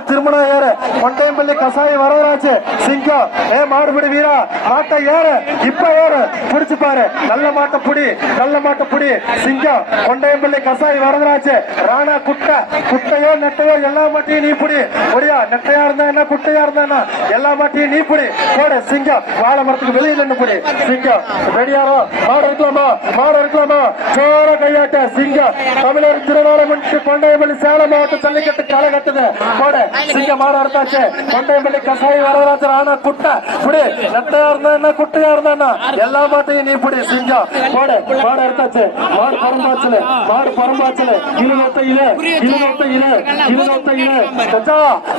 திருமண ஏற கொண்டையம்பள்ளி கசாய வரவராஜ் சிங்கம். ஏ மாறுபடி வீரா. மாட்டை ஏறு. இப்ப ஏறு. புடிச்சு பாரு. நல்ல மாட்டை புடி. நல்ல மாட்டை புடி. சிங்கம். கொண்டையம்பள்ளி கசாய் வரதராஜ். ராணா குட்டை. குட்டையோ நெட்டையோ எல்லா மாட்டையும் நீ புடி. முடியா நெட்டையா இருந்தா என்ன? குட்டையா இருந்தா என்ன? எல்லா மாட்டையும் நீ புடி. போடு சிங்கம். வாழை மரத்துக்கு வெளியில் நின்று புடி. சிங்கம். ரெடியாரோ மாடு இருக்கலாமா? மாடு இருக்கலாமா? சோர கையாட்ட சிங்கம். தமிழர் திருநாளமன்ட்டு கொண்டையம்பள்ளி சேலம் மாவட்ட ஜல்லிக்கட்டு களை கட்டுது. போடு சிங்கம் மாடு அறுத்தாச்சு. கொண்டையம்பள்ளி கசாய் வரதராஜர் ஆனா குட்டை. இப்படி நெட்டையா இருந்தா என்ன குட்டையா இருந்தா என்ன? எல்லா மாட்டையும் நீ இப்படி சிங்கம் போடு மாடு எடுத்தாச்சு. மாடு பரம்பாச்சுல மாடு பரம்பாச்சுல. இது நொத்த இது இது நொத்த இது இது நொத்த இது கச்சா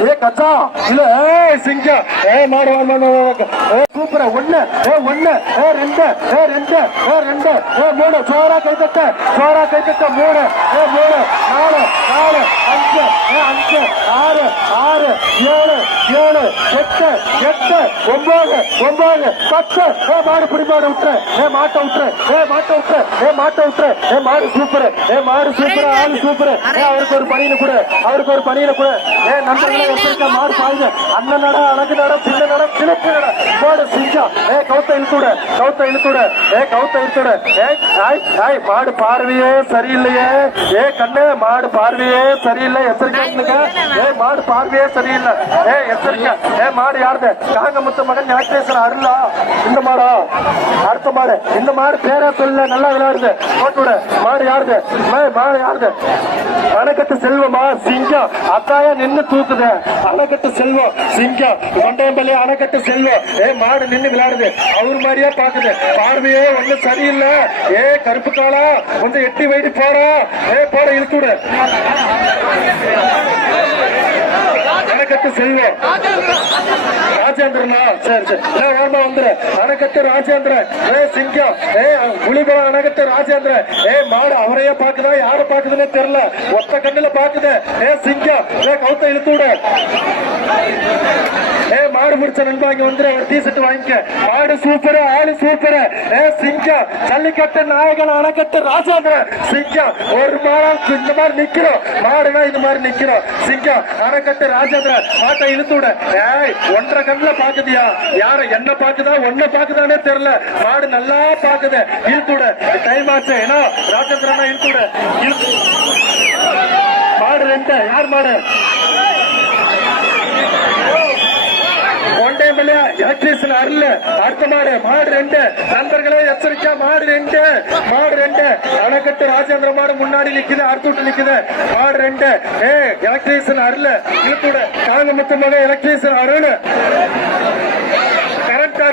ஏ கச்சா இல்ல ஏய் சிங்கம் ஏ மாடு மாடு ஏ கூப்பிட. ஒண்ணு ஏ ஒண்ணு ஏ ரெண்டு ஏ ரெண்டு ஏ ரெண்டு ஏ மூணு. சோரா கைத்தட்ட சோரா கைத்தட்ட மூணு. ஏ மூணு நாலு நாலு அஞ்சு. அஞ்சு ஆறு ஆறு ஏழு ஏழு எட்டு எட்டு ஒன்பது ஒன்பது பத்து ஏ மாடு பிடி மாடு விட்டுரு ஏ மாட்டை விட்டுரு ஏ மாட்டை விட்டுரு ஏ மாட்டை விட்டுரு ஏ மாடு சூப்பர். ஏ மாடு சூப்பர். ஆளு சூப்பர். ஏ அவருக்கு ஒரு பணியில கொடு. அவருக்கு ஒரு பணியில கொடு. ஏ நண்பர்களை வச்சிருக்க மாடு பாருங்க அண்ணன் நட அழகு நட பின்ன நட கிழக்கு நட. போடு சிங்கம் ஏ கவுத்த இழுத்துட கவுத்த இழுத்துட ஏ கவுத்த இழுத்துட ஏ ஆய் ஆய் மாடு பார்வையே சரியில்லையே. ஏ கண்ணு மாடு பார்வையே சரியில்லை. எச்சரிக்கைங்க ஏ மாடு பார்வையே சரியில்லை. ஏ எச்சரிக்கை. ஏ மாடு யாருது? காங்கமுத்து மகன் ஞானேஸ்வரன் அருளா. இந்த மாடா. அடுத்த மாடு. இந்த மாடு பேரா சொல்ல நல்லா விளையாடுது. போட்டுவிட மாடு யாருது? மே- மாடு யாருது? அணைக்கட்டு செல்வமா? சிங்கம். அத்தாயா நின்னு தூக்குது. அணைக்கட்டு செல்வம் சிங்கம். கொண்டையம்பள்ளி அணைக்கட்டு செல்வம். ஏ மாடு நின்னு விளையாடுது. அவர் மாதிரியே பாக்குது. பார்வையே ஒண்ணு சரியில்லை. ஏ கருப்பு காலா. கொஞ்சம் எட்டி வைட்டு போறா ஏ போட இழுத்து விடு. அணைக்கட்டு செல்வம் ராஜேந்திரனா. சரி சரி. ஏ, வேகமா வந்துரு. அணைக்கட்டு ராஜேந்திரன். ஏ சிங்கம். ஏ புலிபலம் அணைக்கட்டு ராஜேந்திரன். ஏ மாடு அவரையே பாக்குதா யார பாக்குதுன்னே தெரியல. ஒத்த கண்ணுல பாக்குது. ஏ சிங்கம். ஏ கவுத்த இழுத்து விடு. ஏ மாடு முடிச்ச நண்பா இங்க வந்துரு. ஒரு டீ ஷர்ட் வாங்கிக்க. மாடு சூப்பர் ஆளு சூப்பர். ஏ சிங்கம். ஜல்லிக்கட்டு நாயகன் அணைக்கட்டு ராஜேந்திரன். சிங்கம் ஒரு மாடம் இந்த மாதிரி நிக்கிறோம். மாடுனா இந்த மாதிரி நிக்கிறோம். சிங்கம் அணைக்கட்டு ராஜேந்திரன். பாட்டை இழுத்து விட ஏய் ஒன்றரை கண்ணுல பாக்குதியா யார என்ன பாக்குதா ஒன்ன பாக்குதானே தெரியல. மாடு நல்லா பாக்குது இழுத்து விட டைம் ஆச்சு. ஏன்னா ராஜேந்திரனா இழுத்து விட இழுத்து மாடு ரெண்டு யார் மாடு? எலக்ட்ரீஷியன் அருள் அடுத்த மாடு மாடு ரெண்டு. நண்பர்களே எச்சரிக்கா மாடு ரெண்டு. மாடு ரெண்டு. அணைக்கட்டு ராஜேந்திர மாடு முன்னாடி நிக்குது அடுத்து நிக்குது. மாடு ரெண்டு. ஏ எலக்ட்ரீஷியன் அருள். இழுத்துட காங்கமுத்து மக எலக்ட்ரீஷியன் அருள்.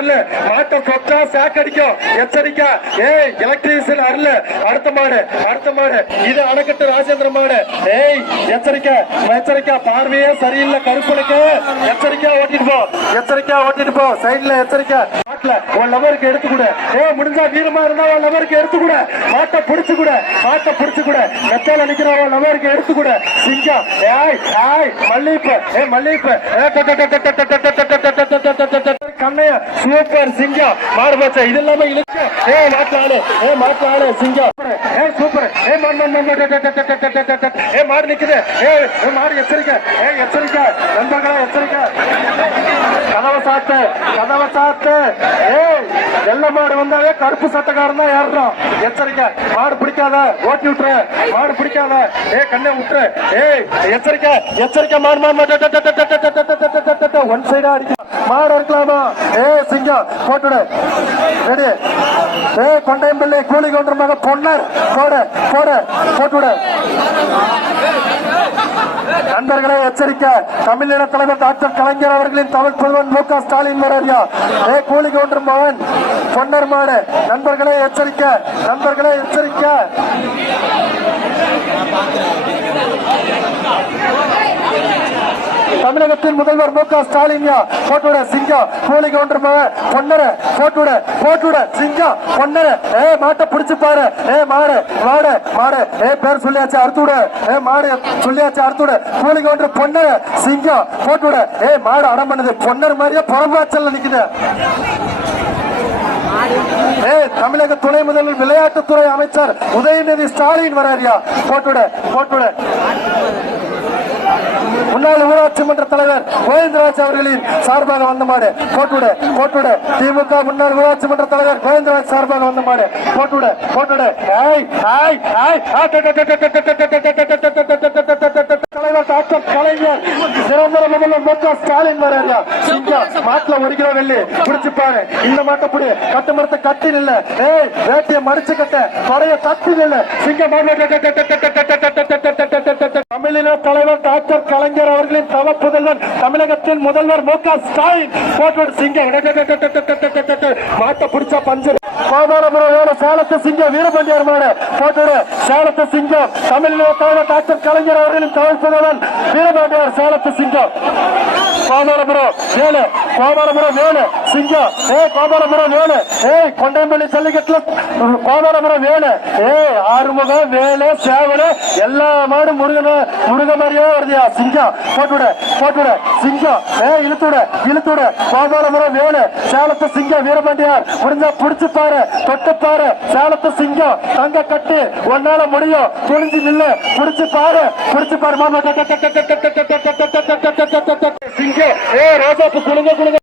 அருள் மாட்டை சொத்தா சாக்கடிக்கும் எச்சரிக்கா ஏய் எலக்ட்ரிஷியன் அருள் அடுத்த மாடு அடுத்த மாடு இது அணைக்கட்டு ராஜேந்திர மாடு ஏய் எச்சரிக்கை எச்சரிக்கை பார்வையே சரியில்லை கருப்பனுக்கு எச்சரிக்கையா ஓட்டிட்டு போ எச்சரிக்கையா ஓட்டிட்டு போ சைட்ல எச்சரிக்கை மாட்டுல உன் லவருக்கு எடுத்து கூட ஏ முடிஞ்சா வீரமா இருந்தா உன் லவருக்கு எடுத்து கூட மாட்டை புடிச்சு கூட மாட்டை புடிச்சு கூட மெத்தையில நிக்கிற உன் லவருக்கு எடுத்து கூட சிங்கம் ஏய் ஏய் மல்லிப்பு ஏ மல்லிப்பு ஏ கண்ணையா சூப்பர் சிங்கம் மாறுபச்ச இது இல்லாம இழுக்க. ஏ மாட்டாளு ஏ மாட்டாளு சிங்கம் ஏ சூப்பர். ஏ மண் மண் மண் ஏ மாடு நிக்குது. ஏ ஏ மாடு எச்சரிக்கை. ஏ எச்சரிக்கை. நண்பர்களா எச்சரிக்கை. கதவ சாத்து கதவ சாத்து. ஏ வெள்ள மாடு வந்தாவே கருப்பு சட்டக்காரன் தான் ஏறுறோம் எச்சரிக்கை மாடு பிடிக்காத ஓட்டி விட்டுரு மாடு பிடிக்காத ஏ கண்ணை விட்டுரு ஏய் எச்சரிக்கை எச்சரிக்கை மாடு மாடு ஒன் சைடா அடிக்கும் மாடு அடிக்கலாமா ஏய் சிங்கம் போட்டுடு ரெடி ஏ கொண்டையம்பிள்ளை கூலி கொண்டு மகன் பொன்னர் போடு போடு போட்டுவிடு நண்பர்களை எச்சரிக்கை தமிழின தலைவர் டாக்டர் கலைஞர் அவர்களின் தமிழ் புதுவன் மு க ஸ்டாலின் மரேரியா ஏ கூலி கொண்டு பொன்னர் மாடு நண்பர்களே எச்சரிக்கை நண்பர்களே எச்சரிக்கை. தமிழகத்தின் முதல்வர் மு க ஸ்டாலின் சிங்கம் கூலி கவுண்டர் பொன்னர போட்டுவிட போட்டுவிட சிங்கம் பொன்னர. ஏ மாட்டை பிடிச்சு பாரு. ஏ மாடு மாடு மாடு. ஏ பேர் சொல்லியாச்சு அறுத்து ஏ மாடு சொல்லியாச்சு அறுத்துடு விடு கூலி கவுண்டர் பொன்னர சிங்கம் போட்டுவிட ஏ மாடு அடம் பண்ணுது. பொன்னர் மாதிரியே புறம்பாச்சல்ல நிக்குது. தமிழக துணை முதல்வர் விளையாட்டுத்துறை அமைச்சர் உதயநிதி ஸ்டாலின் வராரியா போட்டுட போட்டுட முன்னாள் ஊராட்சி மன்ற தலைவர் கோவிந்தராஜ் அவர்களின் சார்பாக வந்த மாடு போட்டுட திமுக முன்னாள் ஊராட்சி மன்ற தலைவர் கோவிந்தராஜ் சார்பாக வந்த மாடு போட்டுவிட தலைவர் டாக்டர் கலைஞர் சிறந்த முதல்வர் மு க ஸ்டாலின் வராங்க. மாட்டுல ஒடிக்கிற வெள்ளி. பிடிச்சுப்பாரு இந்த மாட்டை புடி. கட்டு மரத்தை கட்டி இல்ல ஏய் வேட்டைய மடிச்சு கட்ட. படைய தப்பு இல்ல சிங்க தமிழின தலைவர் டாக்டர் கலைஞர் அவர்களின் தவ புதல்வன் தமிழகத்தின் முதல்வர் மு க ஸ்டாலின். போட்டோட சிங்கம் மாட்டை பிடிச்சா பஞ்சர். கோபாலபுரம் வேலை சேலத்து சிங்கம் வீரபாண்டியார் மாடு போட்டு சேலத்து சிங்கம் தமிழின தலைவர் டாக்டர் கலைஞர் அவர்களின் தவ புதல்வன் வீரபாண்டியார் சேலத்து சிங்கம். கோபாலபுரம் வேலு கோபாலபுரம் வேலு சிங்கம். ஏ கோபாலபுரம் வேலு ஏய் கொண்டையம்பள்ளி ஜல்லிக்கட்டுல கோபாலபுரம் வேலு ஏய் ஆறுமுகம் வேலு சேவலு எல்லா மாடும் முருகன முருக மாதிரியே வருதியா? சிங்கம். போட்டுவிட போட்டுவிட சிங்கம். ஏ இழுத்துட இழுத்துட கோபாலபுரம் வேலு சேலத்து சிங்கம் வீரபாண்டியார். முடிஞ்சா புடிச்சு பாரு. தொட்டு பாரு சேலத்து சிங்கம் தங்க கட்டு உன்னால முடியும் துணிஞ்சு நில்லு புடிச்சு பாரு புடிச்சு பாரு மாமா சிங்கம் ஏ ரோஜாப்பு குழுங்க